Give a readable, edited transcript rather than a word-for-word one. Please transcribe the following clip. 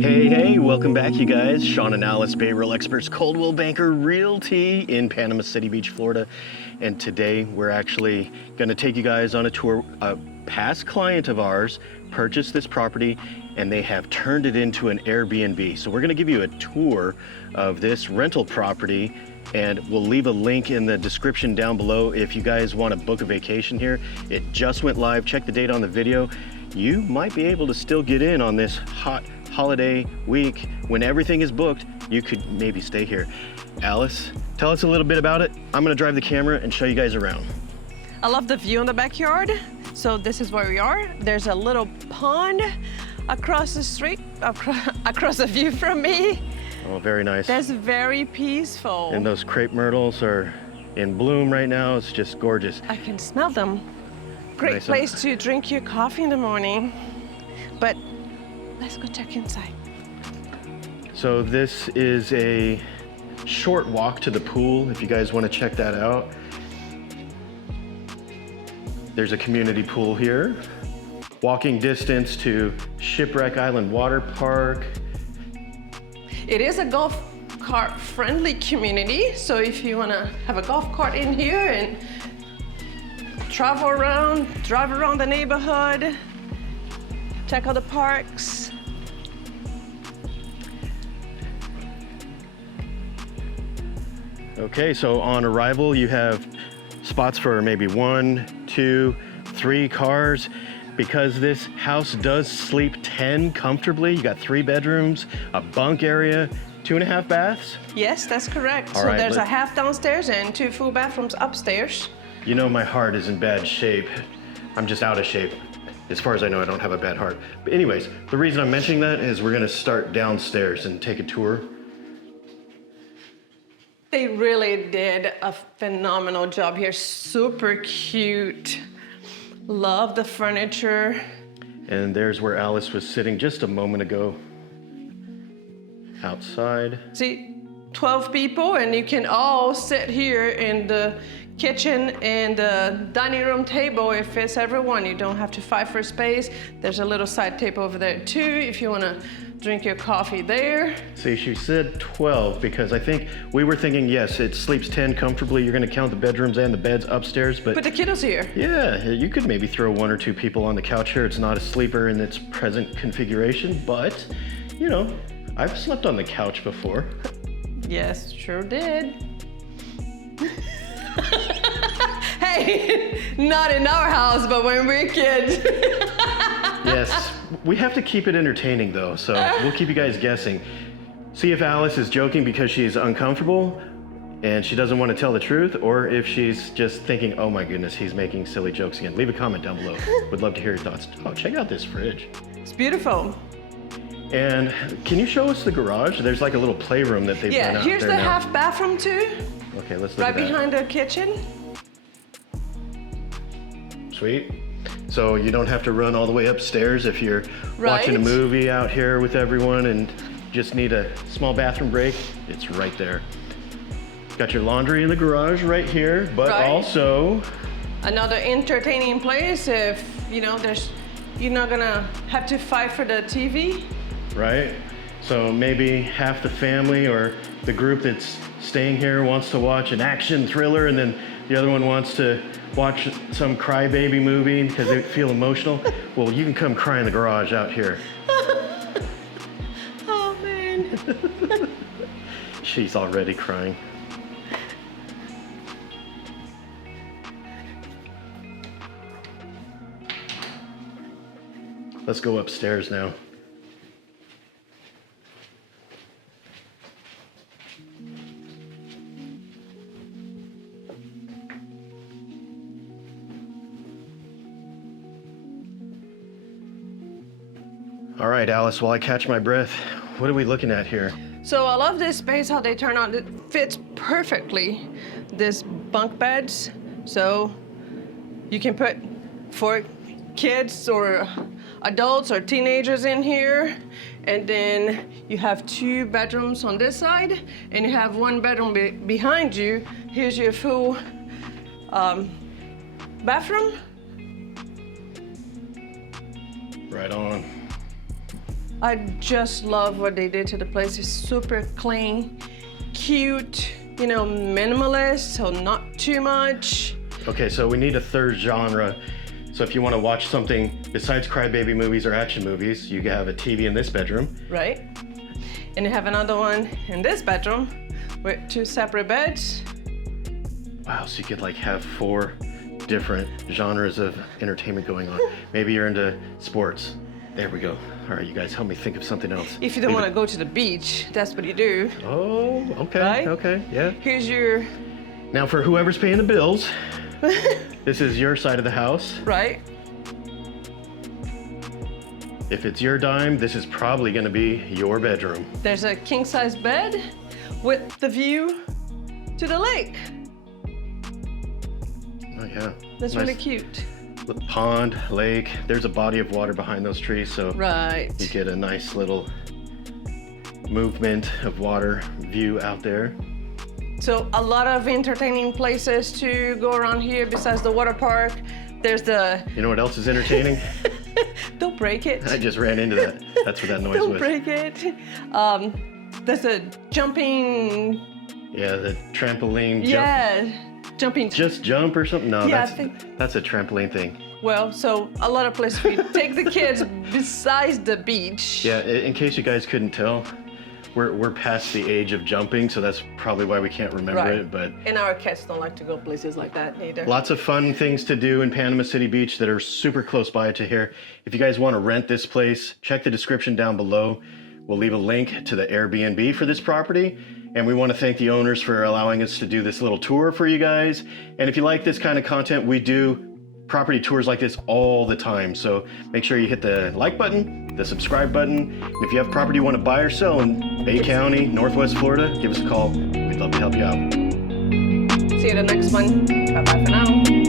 Hey, welcome back, you guys. Sean and Alice, Bay Real Experts, Coldwell Banker Realty in Panama City Beach, Florida. And today we're actually gonna take you guys on a tour. A past client of ours purchased this property and they have turned it into an Airbnb. So we're gonna give you a tour of this rental property, and we'll leave a link in the description down below if you guys want to book a vacation here. It just went live. Check the date on the video. You might be able to still get in on this hot holiday week. When everything is booked, you could maybe stay here. Alice, tell us a little bit about it. I'm gonna drive the camera and show you guys around. I love the view in the backyard. So this is where we are. There's a little pond across the street, across the view from me. Oh, very nice. That's very peaceful. And those crepe myrtles are in bloom right now. It's just gorgeous. I can smell them. Great Nice. place to drink your coffee in the morning. But let's go check inside. So this is a short walk to the pool if you guys want to check that out. There's a community pool here. Walking distance to Shipwreck Island Water Park. It is a golf cart friendly community. So if you want to have a golf cart in here and travel around, drive around the neighborhood, check out the parks. Okay, so on arrival, you have spots for maybe 1, 2, 3 cars. Because this house does sleep 10 comfortably, you got 3 bedrooms, a bunk area, 2.5 baths. Yes, that's correct. All so right, there's a half downstairs and 2 full bathrooms upstairs. You know my heart is in bad shape. I'm just out of shape. As far as I know, I don't have a bad heart. But anyways, the reason I'm mentioning that is we're gonna start downstairs and take a tour. They really did a phenomenal job here. Super cute. Love the furniture. And there's where Alice was sitting just a moment ago. Outside. See, 12 people, and you can all sit here in the kitchen and the dining room table. It fits everyone. You don't have to fight for space. There's a little side table over there too if you want to drink your coffee there. See, she said 12 because I think we were thinking, yes, it sleeps 10 comfortably. You're going to count the bedrooms and the beds upstairs, but Put the kiddos here. yeah, you could maybe throw 1 or 2 people on the couch here. It's not a sleeper in its present configuration, but you know, I've slept on the couch before. Yes, sure did. Hey, not in our house, but when we're kids. Yes, we have to keep it entertaining though, so we'll keep you guys guessing. See if Alice is joking because she's uncomfortable and she doesn't want to tell the truth, or if she's just thinking, oh my goodness, he's making silly jokes again. Leave a comment down below. Would love to hear your thoughts. Oh, check out this fridge. It's beautiful. And can you show us the garage? There's like a little playroom that they've done Yeah, out here's there the now. half bathroom too. Okay, let's look Right at that. behind the kitchen. Sweet. So you don't have to run all the way upstairs if you're watching a Right. movie out here with everyone and just need a small bathroom break. It's right there. Got your laundry in the garage right here, but Right. also, Another entertaining place if, you know, you're not gonna have to fight for the TV. right? So maybe half the family or the group that's staying here wants to watch an action thriller, and then the other one wants to watch some crybaby movie because they feel emotional. Well, you can come cry in the garage out here. Oh man. She's already crying. Let's go upstairs now. All right, Alice, while I catch my breath, what are we looking at here? So I love this space, how they turn out. It fits perfectly. This bunk beds, so you can put 4 kids or adults or teenagers in here. And then you have 2 bedrooms on this side, and you have 1 bedroom behind you. Here's your full bathroom. Right on. I just love what they did to the place. It's super clean, cute, you know, minimalist, so not too much. Okay, so we need a third genre. So if you want to watch something besides crybaby movies or action movies, you have a TV in this bedroom. Right. And you have another one in this bedroom with 2 separate beds. Wow, so you could like have 4 different genres of entertainment going on. Maybe you're into sports. There we go. All right, you guys help me think of something else. If you don't want to go to the beach, that's what you do. Oh, okay, Right? okay, yeah. Here's your, Now for whoever's paying the bills, this is your side of the house. right? If it's your dime, this is probably gonna be your bedroom. There's a king size bed with the view to the lake. Oh yeah. That's Nice really cute. Pond, lake, there's a body of water behind those trees, so Right. you get a nice little movement of water view out there. So a lot of entertaining places to go around here besides the water park. There's the, You know what else is entertaining? don't break it. I just ran into that. That's what that noise Don't was. break it. There's a jumping, Yeah, the trampoline jump. yeah, jumping. Just jump or something? No, Yeah, I that's think- that's a trampoline thing. Well, so a lot of places we take the kids besides the beach. Yeah, in case you guys couldn't tell, we're past the age of jumping, so that's probably why we can't remember Right. it. But And our cats don't like to go places like that either. lots of fun things to do in Panama City Beach that are super close by to here. If you guys want to rent this place, check the description down below. We'll leave a link to the Airbnb for this property. And we want to thank the owners for allowing us to do this little tour for you guys. And if you like this kind of content, we do property tours like this all the time. So make sure you hit the like button, the subscribe button. And if you have property you want to buy or sell in Bay County, Northwest Florida, give us a call. We'd love to help you out. See you the next one. Bye bye for now.